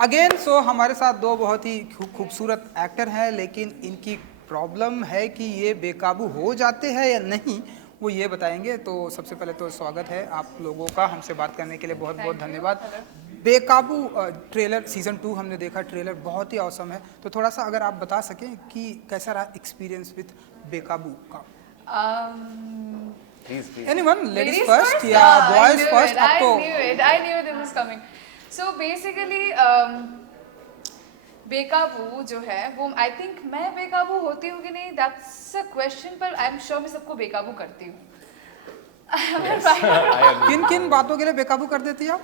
Again so हमारे साथ दो बहुत ही खूबसूरत एक्टर हैं, लेकिन इनकी प्रॉब्लम है कि ये बेकाबू हो जाते हैं या नहीं, वो ये बताएंगे। तो सबसे पहले तो स्वागत है आप लोगों का, हमसे बात करने के लिए बहुत बहुत थैंक यू। धन्यवाद। हेलो। बेकाबू ट्रेलर सीजन 2 हमने देखा, ट्रेलर बहुत ही औसम है। तो थोड़ा सा अगर आप बता सकें कि कैसा रहा एक्सपीरियंस विथ बेकाबू का। Please, please. Anyone, ladies Ladies first first? या I boys knew first? it. अब तो I knew this was coming. So basically, बेकाबू जो है वो आई थिंक मैं बेकाबू होती हूँ कि नहीं, दैट्स अ क्वेश्चन, पर आई एम श्योर मैं सबको बेकाबू करती हूँ। Yes, I agree. किन किन बातों के लिए बेकाबू कर देती है आप?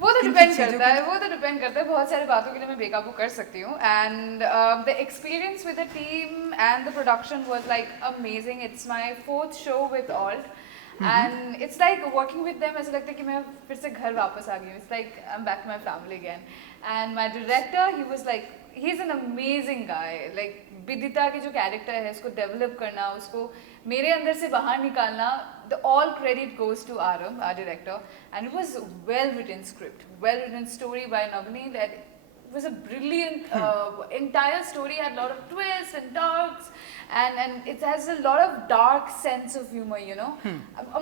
वो तो किन डिपेंड चीज़ों करता है, वो तो डिपेंड करता है। बहुत सारी बातों के लिए मैं बेकाबू कर सकती हूँ। And the experience with the team and the production was like amazing. It's my 4th show with alt and it's like working with them, ऐसा लगता है कि मैं फिर से घर वापस आ गई हूँ। It's like I am back to my family again. And my director, he was like, he is an amazing guy. Like Vidita की जो कैरेक्टर है उसको डेवलप करना, उसको मेरे अंदर से बाहर निकालना, the all credit goes to Aram, our director, and it was well written script, well written story by Navneet. That it was a brilliant entire story, had a lot of twists and turns, and it has a lot of dark sense of humor, you know.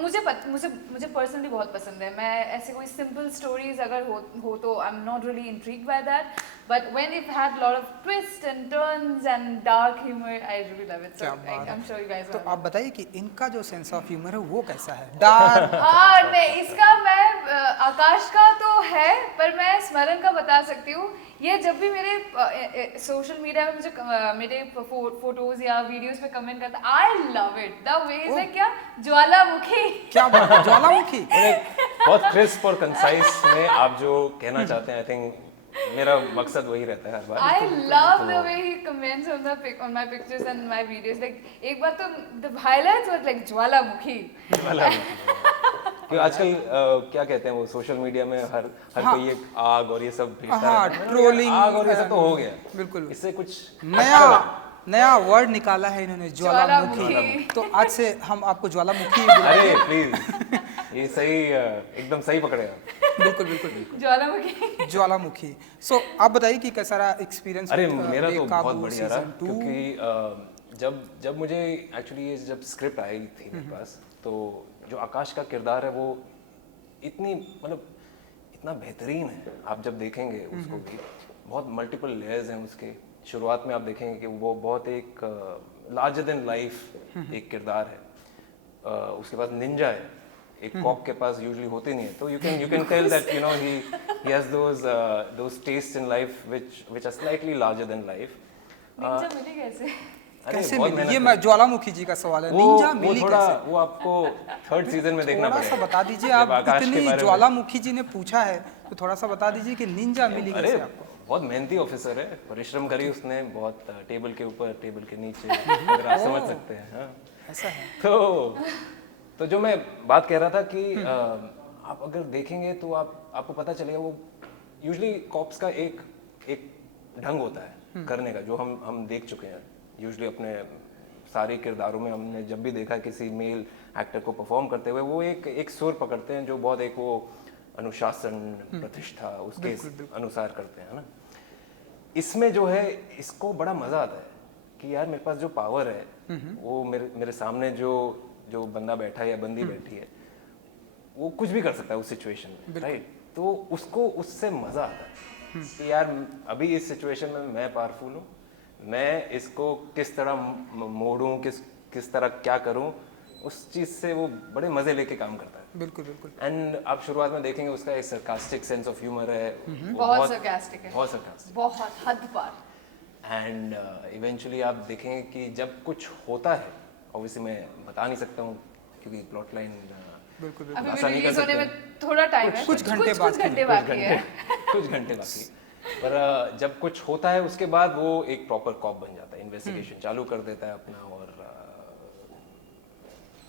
मुझे personally बहुत पसंद है। मैं ऐसे कोई simple stories अगर हो तो I'm not really intrigued by that, but when it had a lot of twists and turns and dark humor, I really love it. So क्या बात है। I'm sure you guys तो will. आप बताइए कि इनका जो सेंस ऑफ ह्यूमर है वो कैसा है? डार्क नहीं, इसका मैं आकाश का तो है, पर मैं स्मरण का बता सकती हूँ। ये जब भी मेरे सोशल मीडिया में मुझे मेरे फोटोज या वीडियोस पे कमेंट करता, I love it the way is like, क्या ज्वालामुखी। क्या बात है, ज्वालामुखी। बहुत क्रिस्प और कंसाइस में आप जो कहना चाहते हैं, आई थिंक मेरा मकसद वही रहता है हर बार। I love the way he comments on my pictures and my videos. Like एक बार तो the highlights was like ज्वालामुखी। कि आजकल क्या कहते हैं वो सोशल मीडिया में हर कोई ये आग और ये सब भेजता हाँ, रहता है। ट्रोलिंग आग और ये सब तो हो गया, बिल्कुल। इससे कुछ नया वर्ड निकाला है इन्होंने, ज्वालामुखी। तो आज से हम आपको ज्वालामुखी बुलाएंगे। अरे प्लीज, ये सही एकदम सही पकड़े आप। बिल्कुल बिल्कुल, ज्वालामुखी। ज्वालामुखी। सो आप बताइए कि कैसा रहा एक्सपीरियंस? अरे मेरा तो बहुत बढ़िया रहा, क्योंकि जब मुझे एक्चुअली ये जब स्क्रिप्ट आई थी मेरे पास, तो जो आकाश का किरदार है वो इतना बेहतरीन है। आप जब देखेंगे उसको भी, बहुत मल्टीपल लेयर्स हैं उसके। शुरुआत में आप देखेंगे कि वो बहुत एक लार्जर देन लाइफ एक किरदार है। उसके पास निंजा है, एक कॉप के पास यूजुअली होते नहीं है। तो you can tell that you know he has those tastes in life which are slightly larger than life. Ninja मिली कैसे? कैसे मिली? ये मैं ज्वालामुखी जी का सवाल है। निंजा मिली कैसे? वो आपको 3rd सीजन में देखना पड़ेगा। थोड़ा सा बता दीजिए। आप इतनी ज्वालामुखी जी ने पूछा है तो थोड़ा सा बता दीजिए कि निंजा मिली कैसे आपको? बहुत मेहनती ऑफिसर है, परिश्रम करी उसने बहुत, टेबल के ऊपर टेबल के नीचे, अगर आप समझ सकते हैं। हाँ, ऐसा है। तो जो मैं बात कह रहा था कि आप अगर देखेंगे तो आपको पता चलेगा वो यूजुअली कॉप्स का एक ढंग होता है करने का, जो हम देख चुके हैं यूजुअली अपने सारे किरदारों में। हमने जब भी देखा किसी मेल एक्टर को परफॉर्म करते हुए, वो एक सुर पकड़ते हैं जो बहुत एक वो अनुशासन, प्रतिष्ठा उसके अनुसार करते हैं ना। इसमें जो है, इसको बड़ा मजा आता है कि यार मेरे पास जो पावर है, वो मेरे सामने जो बंदा बैठा है या बंदी बैठी है, वो कुछ भी कर सकता है उस सिचुएशन में, राइट? तो उसको उससे मजा आता है कि यार अभी इस सिचुएशन में मैं पावरफुल हूँ, मैं इसको किस तरह मोड़ूं, किस तरह क्या करूं, उस चीज से वो बड़े मजे लेके काम करता है। बिल्कुल बिल्कुल। एंड आप शुरुआत में देखेंगे उसका एक सरकास्टिक सेंस ऑफ ह्यूमर है, बहुत sarcastic है, बहुत sarcastic, बहुत हद पार। एंड इवेंचुअली आप देखेंगे कि जब कुछ होता है, ऑब्वियसली मैं बता नहीं सकता हूँ क्योंकि प्लॉट लाइन बिल्कुल अभी बिल्कुल। रिलीज होने में थोड़ा टाइम है, कुछ घंटे बाकी है। कुछ घंटे बाकी, पर जब कुछ होता है उसके बाद वो एक प्रॉपर कॉप बन जाता है, इन्वेस्टिगेशन चालू कर देता है अपना। और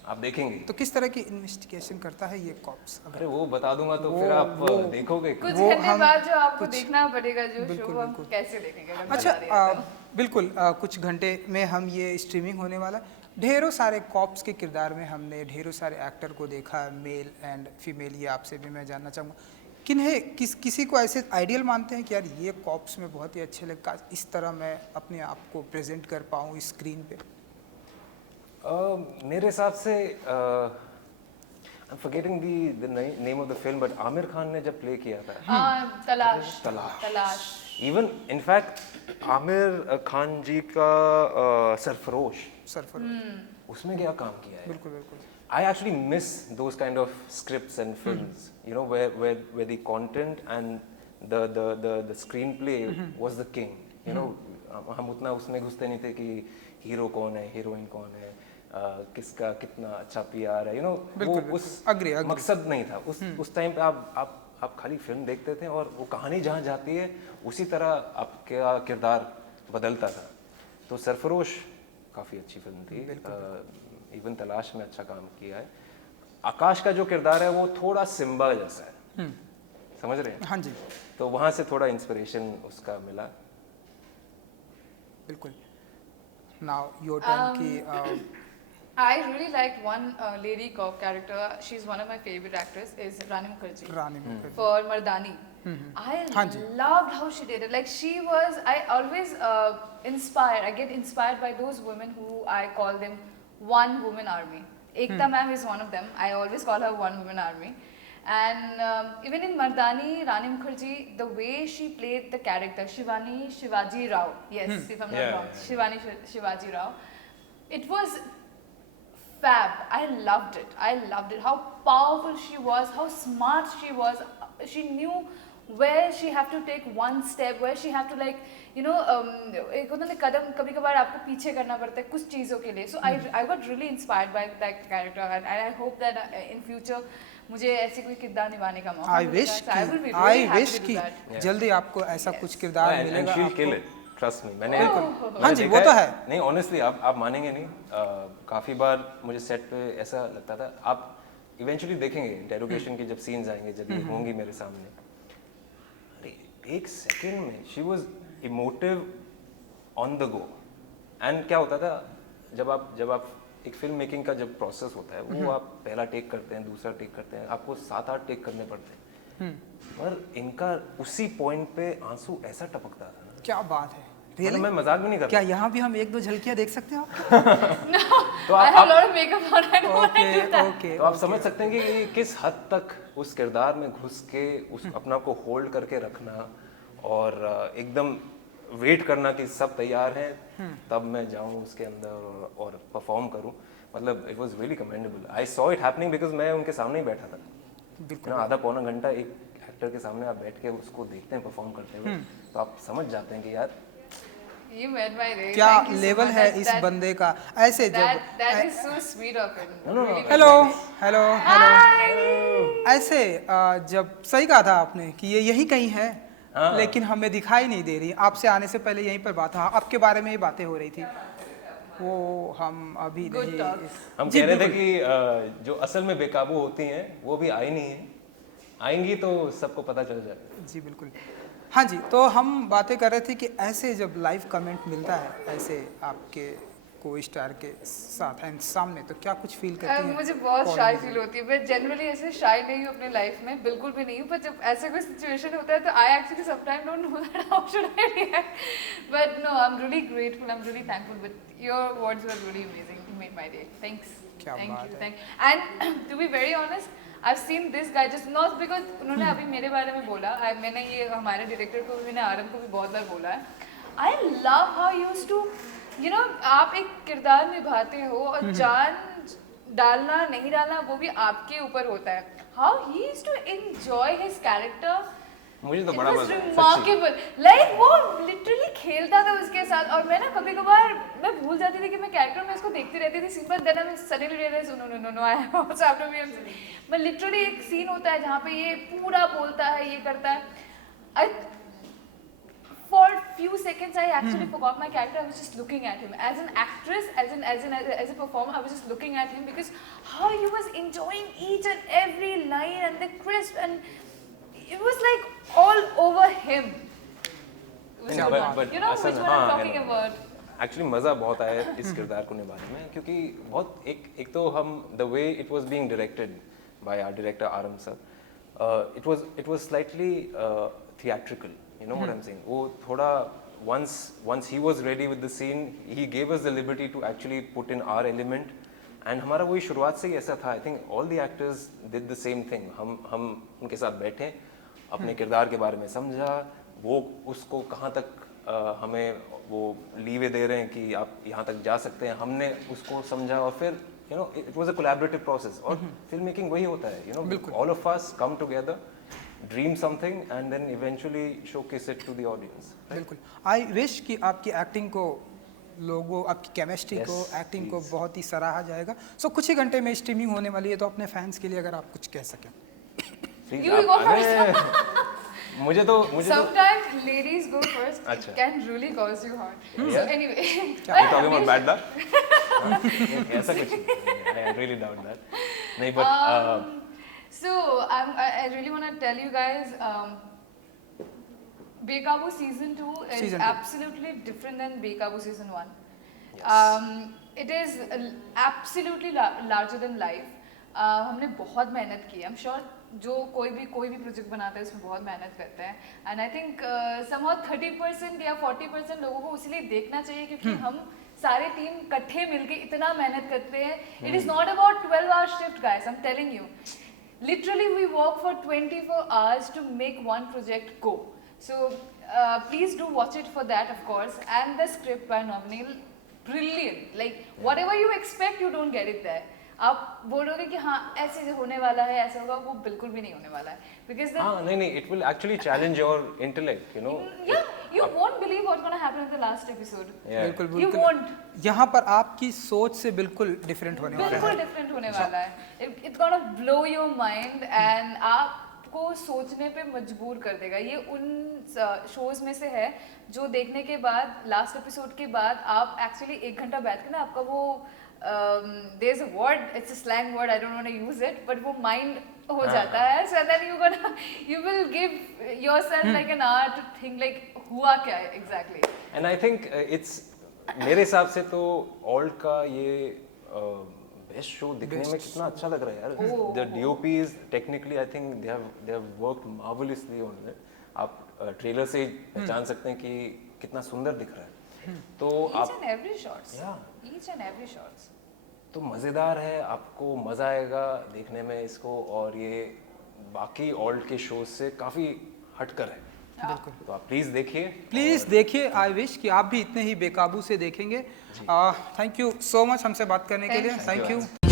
आप देखेंगे तो किस तरह की इन्वेस्टिगेशन करता है ये कॉप्स? अरे वो बता दूंगा तो फिर आप देखोगे। कुछ घंटे बाद जो आपको देखना पड़ेगा, जो शो हम कैसे देखेंगे। अच्छा, बिल्कुल कुछ घंटे में हम ये स्ट्रीमिंग होने वाला। ढेरों सारे कॉप्स के किरदार में हमने ढेरों सारे एक्टर को देखा, मेल एंड फीमेल। ये आपसे भी मैं जानना चाहूँगा किसी को ऐसे आइडियल मानते हैं कि यार ये कॉप्स में बहुत ही अच्छे लगता, इस तरह मैं अपने आप को प्रेजेंट कर पाऊँ स्क्रीन पे? मेरे हिसाब से I'm forgetting the name of the film, but Aamir Khan ने जब प्ले किया था तलाश तलाश। तलाश इवन इनफैक्ट आमिर खान जी का सरफरोश, उसमें क्या काम किया है। बिल्कुल बिल्कुल। I actually miss those kind of scripts and films, you know, where the content and the screenplay was the king. You know, हम उतना उसमें घुसते नहीं थे कि हीरो कौन है, हीरोइन कौन है, किसका कितना अच्छा पीआर है, you know, वो उस मकसद नहीं था। उस टाइम पे आप खाली फिल्म देखते थे और वो कहानी जहाँ जाती है उसी तरह आपका किरदार बदलता था। तो सरफरोश काफ़ी अच्छी फिल्म थी। इवन तलाश में अच्छा काम किया है। आकाश का जो किरदार है वो थोड़ा सिम्बा जैसा है, समझ रहे हैं? हाँ जी, तो वहाँ से थोड़ा इंस्पिरेशन उसका मिला। बिल्कुल। नाउ योर टर्न की I really liked one lady cop character. She's one of my favorite actors. Is Rani Mukherjee. Rani Mukherjee. For Mardani. I हाँ जी। loved how she did it. Like she was, I always inspired. I get inspired by those women who I call them one woman army. Ekta ma'am is one of them. I always call her one woman army. And even in Mardani, Rani Mukherjee, the way she played the character, Shivani Shivaji Rao. Yes, if I'm not wrong. Shivani Shivaji Rao. It was fab. I loved it. I loved it. How powerful she was, how smart she was. She knew where she have to take one step, where she have to like, you know, एक होता है कदम कभी कभार आपको पीछे करना पड़ता है कुछ चीज़ों के लिए. So I got really inspired by that character, and I hope that in future मुझे ऐसी कोई किरदार निभाने का मौका मिलेगा. I will be really happy to do that. जल्दी आपको ऐसा कुछ किरदार And मिलेगा she'll आपको। kill it. Trust me. मैंने हाँ जी, वो तो है। नहीं, honestly आप मानेंगे नहीं, काफ़ी बार मुझे सेट पे ऐसा लगता था, आप इवेंचुअली देखेंगे इंटेरोगेशन के जब सीन्स आएंगे, जब ये होंगी मेरे सामने, अरे एक सेकंड में she was emotive on the go. And क्या होता था जब आप एक फिल्म मेकिंग का जब प्रोसेस होता है, वो आप पहला टेक करते हैं, दूसरा टेक करते हैं, आपको 7-8 टेक करने पड़ते हैं, पर इनका उसी पॉइंट पे आंसू ऐसा टपकता था ना। क्या बात है, मतलब मैं मजाक भी नहीं कर क्या रहा। यहाँ भी हम 1-2 झलकियाँ देख सकते हैं आप? तो I have a lot of makeup on. I don't want to do that. Okay. तो आप समझ सकते हैं कि ये किस हद तक उस किरदार में घुस के उस अपना को होल्ड करके रखना और एकदम वेट करना कि सब तैयार हैं तब मैं जाऊं उसके अंदर और परफॉर्म करूं। मतलब it was really commendable. I saw it happening because मैं उनके सामने ही बैठा था। बिल्कुल आधा पौना घंटा एक एक्टर के सामने आप बैठ के उसको देखते हैं परफॉर्म करते हुए, तो आप समझ जाते हैं कि यार You made my day. क्या Thank you so level much. है That- इस that- बंदे का। ऐसे That is जब so sweet of him. No. Really hello very nice. Hello hello ऐसे जब सही कहा था आपने कि ये यही कहीं है, लेकिन हमें दिखाई नहीं दे रही। आपसे आने से पहले यहीं पर बात, हाँ आपके बारे में ही बातें हो रही थी, वो हम अभी Good नहीं talk. हम जी, कह रहे थे बिल्कुल। कि जो असल में बेकाबू होती हैं वो भी आई नहीं है, आएंगी तो सबको पता चल जाएगा। जी बिल्कुल। हाँ जी, तो हम बातें कर रहे थे कि ऐसे जब लाइव कमेंट मिलता है ऐसे आपके को स्टार के साथ एंड सामने, तो क्या कुछ फील करती हैं? मुझे बहुत शाई फील होती है। मैं जनरली ऐसे शाई नहीं हूँ अपने लाइफ में, बिल्कुल भी नहीं हूँ, पर जब ऐसा कोई सिचुएशन होता है तो I actually sometime don't know that how should I react, but no I am really grateful, I am really thankful, but your words were really amazing, you made my day, thanks. क्या बात है। And to be very honest, I've seen this guy just not because उन्होंने अभी मेरे बारे में बोला, मैंने ये हमारे डायरेक्टर को भी, मैंने आरम को भी बहुत बार बोला है, I love how you used to, you know, आप एक किरदार निभाते हो और जान डालना नहीं डालना वो भी आपके ऊपर होता है। How he used to enjoy his character. मुझे तो It बड़ा was मजा remarkable. Like वो literally खेलता था उसके साथ, और मैं ना कभी कभार मैं भूल जाती थी कि मैं कैरेक्टर में इसको देखती रहती थी, simple then I suddenly realise no I also have to be, मैं लिटरली एक सीन होता है जहाँ पे ये पूरा बोलता है, ये करता है, I for few seconds I actually forgot my character. I was just looking at him as an actress, as a performer. I was just looking at him because how he was enjoying each and every line and the crisp, and it was like all over him. It was good one. You know which one I'm talking about. Actually मज़ा बहुत आया इस किरदार को निभाने में, क्योंकि बहुत एक तो हम the way it was being directed by our director Aram sir, it was slightly theatrical, you know what I'm saying. वो थोड़ा once he was ready with the scene, he gave us the liberty to actually put in our element, and हमारा वही शुरुआत से ही ऐसा था. I think all the actors did the same thing. हम उनके साथ बैठे, अपने किरदार के बारे में समझा, वो उसको कहाँ तक हमें वो लीवे दे रहे हैं कि आप यहाँ तक जा सकते हैं, हमने उसको समझा, और फिर you know it was a collaborative process. और फिल्म मेकिंग वही होता है, you know, all of us come together, dream something and then eventually showcase it to the audience. बिल्कुल. आई विश कि आपकी एक्टिंग को लोगों, आपकी केमिस्ट्री Yes, को, एक्टिंग को please. बहुत ही सराहा जाएगा. सो कुछ ही घंटे में स्ट्रीमिंग होने वाली है, तो अपने फैंस के लिए अगर आप कुछ कह सकें. Please, You will go मुझे तो Sometimes ladies go first. अच्छा. It can really cause you harm. So Yeah. anyway. you talking about bad luck? ऐसा कुछ नहीं. I really doubt that. नहीं, but So I really want to tell you guys, Bekabu season 2 is Season 2. absolutely different than Bekabu season 1. Yes. It is absolutely larger than life. हमने बहुत मेहनत की है. I'm sure जो कोई भी project बनाता है उसमें बहुत मेहनत करता है. And I think somehow 30% या 40% लोगों को इसलिए देखना चाहिए क्योंकि हम सारे टीम इकट्ठे मिलके इतना मेहनत करते हैं. It is not about 12-hour shift, guys. I'm telling you. Literally, we work for 24 hours to make one project go. So please do watch it for that, of course. And the script by Nominal, brilliant. Like whatever you expect, you don't get it there. आप बोलोगे कि हाँ ऐसे होने वाला है, ऐसा होगा, वो बिल्कुल भी नहीं होने वाला है. Because हाँ नहीं, it will actually challenge your intellect, you know. yeah, you won't believe what's gonna happen in the last episode. Yeah. बिल्कुल You बिल्कुल. won't. यहाँ पर आपकी सोच से बिल्कुल डिफरेंट होने वाला है. बिल्कुल डिफरेंट होने वाला है. It's gonna blow your mind and आपको सोचने पे मजबूर कर देगा. ये उन शोज में से है जो देखने के बाद लास्ट एपिसोड के बाद आप एक्चुअली 1 घंटा बैठ के ना आपका वो there's a word, it's a slang word, I don't want to use it, but वो mind हो जाता है. So then you will give yourself like an hour to think like हुआ क्या है exactly. And I think it's मेरे हिसाब से तो ऑल्ट का ये बेस्ट शो दिखने में कितना अच्छा लग रहा है यार. The DOPs technically I think they have worked marvelously on it. आप ट्रेलर से पहचान सकते हैं कि कितना सुंदर दिख रहा है. तो Each आप and every shots. Yeah. Each and every shots. तो मज़ेदार है, आपको मज़ा आएगा देखने में इसको, और ये बाकी ऑल्ट के शोज से काफ़ी हटकर है. बिल्कुल. तो आप प्लीज़ देखिए. प्लीज़ देखिए. आई विश कि आप भी इतने ही बेकाबू से देखेंगे. थैंक यू सो मच हमसे बात करने के लिए. Thank thank you. यू.